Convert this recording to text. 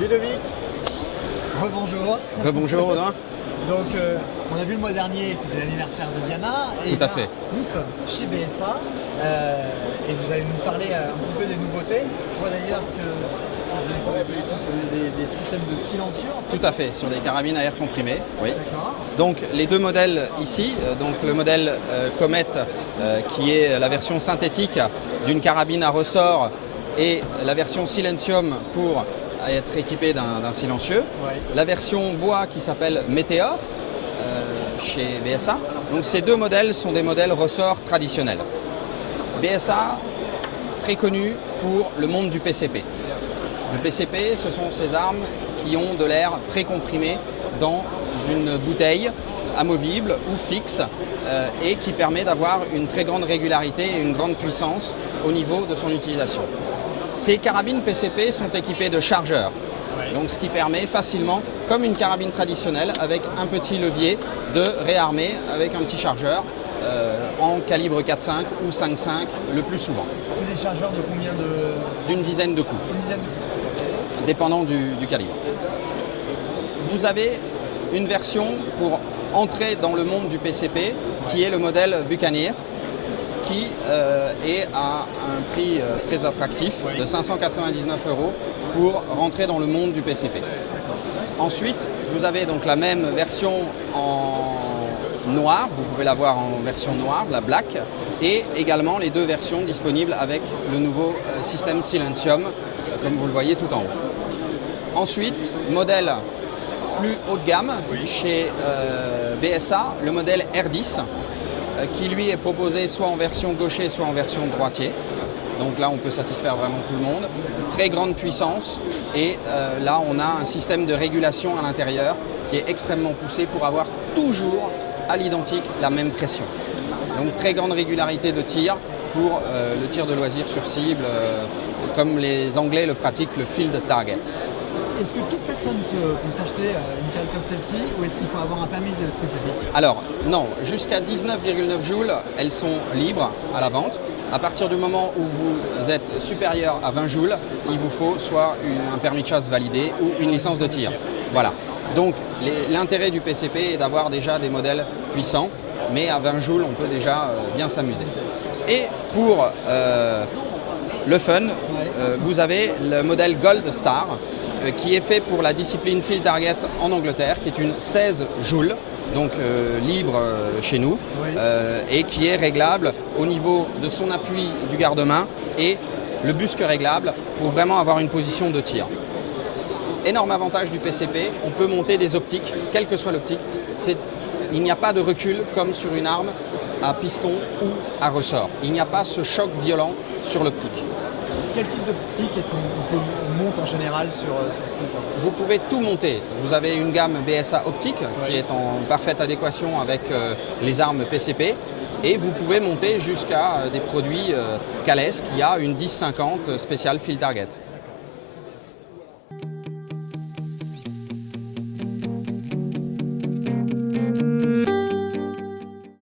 Ludovic, rebonjour. Rebonjour Audrin. Donc, on a vu le mois dernier que c'était l'anniversaire de Diana. Et Tout à là, fait. Nous sommes chez BSA et vous allez nous parler un petit peu des nouveautés. Je vois d'ailleurs que vous avez des systèmes de silencieux. En fait. Tout à fait, sur des carabines à air comprimé. Oui. D'accord. Donc les deux modèles ici, donc le modèle Comet qui est la version synthétique d'une carabine à ressort et la version Silentium pour être équipé d'un silencieux. Ouais. La version bois qui s'appelle Meteor chez BSA. Donc ces deux modèles sont des modèles ressort traditionnels. BSA, très connu pour le monde du PCP. Le PCP, ce sont ces armes qui ont de l'air précomprimé dans une bouteille amovible ou fixe et qui permet d'avoir une très grande régularité et une grande puissance au niveau de son utilisation. Ces carabines PCP sont équipées de chargeurs, donc ce qui permet facilement, comme une carabine traditionnelle, avec un petit levier, de réarmer avec un petit chargeur en calibre 4.5 ou 5.5 le plus souvent. C'est des chargeurs de combien de... D'une dizaine de coups, Une dizaine de coups. dépendant du calibre. Vous avez une version pour entrer dans le monde du PCP qui est le modèle Buccaneer, qui est à un prix très attractif de 599 € pour rentrer dans le monde du PCP. Ensuite, vous avez donc la même version en noir, vous pouvez l'avoir en version noire, la black, et également les deux versions disponibles avec le nouveau système Silentium, comme vous le voyez tout en haut. Ensuite, modèle plus haut de gamme chez BSA, le modèle R10, qui lui est proposé soit en version gaucher, soit en version droitier. Donc là, on peut satisfaire vraiment tout le monde. Très grande puissance et là, on a un système de régulation à l'intérieur qui est extrêmement poussé pour avoir toujours à l'identique la même pression. Donc très grande régularité de tir pour le tir de loisir sur cible, comme les Anglais le pratiquent, le field target. Est-ce que toute personne peut s'acheter une cale comme celle-ci ou est-ce qu'il faut avoir un permis spécifique? Alors non, jusqu'à 19,9 joules, elles sont libres à la vente. À partir du moment où vous êtes supérieur à 20 joules, il vous faut soit un permis de chasse validé ou une licence de tir. Voilà. Donc l'intérêt du PCP est d'avoir déjà des modèles puissants, mais à 20 joules, on peut déjà bien s'amuser. Et pour le fun, vous avez le modèle Gold Star, qui est fait pour la discipline Field Target en Angleterre, qui est une 16 joules, donc libre chez nous, et qui est réglable au niveau de son appui du garde-main et le busque réglable pour vraiment avoir une position de tir. Énorme avantage du PCP, on peut monter des optiques, quelle que soit l'optique. Il n'y a pas de recul comme sur une arme à piston ou à ressort. Il n'y a pas ce choc violent sur l'optique. Quel type d'optique est-ce qu'on monte en général sur ce truc? Vous pouvez tout monter. Vous avez une gamme BSA optique qui est en parfaite adéquation avec les armes PCP et vous pouvez monter jusqu'à des produits Cales qui a une 10-50 spéciale Field Target.